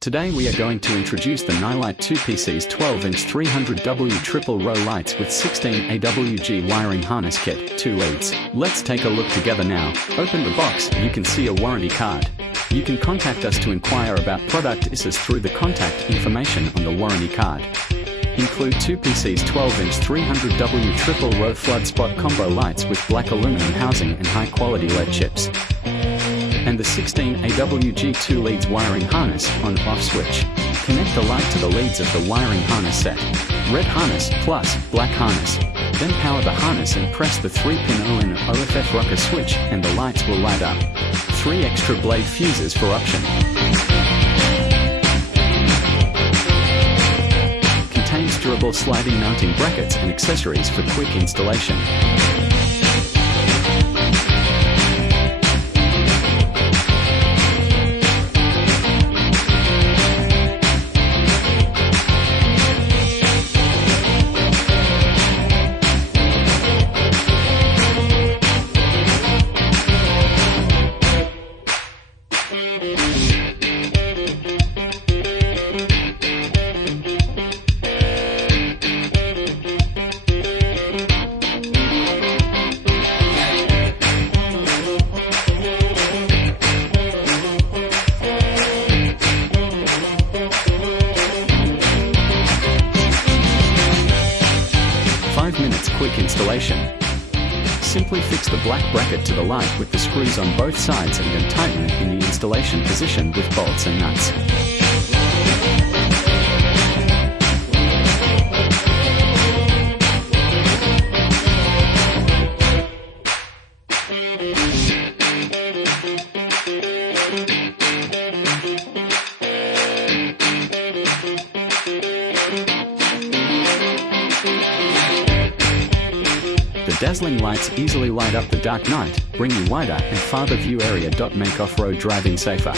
Today we are going to introduce the Nilight 2PC's 12-inch 300W triple row lights with 16 AWG wiring harness kit, 2 leads. Let's take a look together now. Open the box, you can see a warranty card. You can contact us to inquire about product issues through the contact information on the warranty card. Include 2PC's 12-inch 300W triple row flood spot combo lights with black aluminum housing and high-quality LED chips. And the 16 AWG 2 leads wiring harness on/off switch. Connect the light to the leads of the wiring harness set. Red harness plus black harness. Then power the harness and press the 3-pin ON OFF rocker switch and the lights will light up. 3 extra blade fuses for option. Contains durable sliding mounting brackets and accessories for quick installation. Minutes quick installation. Simply fix the black bracket to the light with the screws on both sides and then tighten it in the installation position with bolts and nuts. The dazzling lights easily light up the dark night, bring you wider and farther view area. Make off-road driving safer.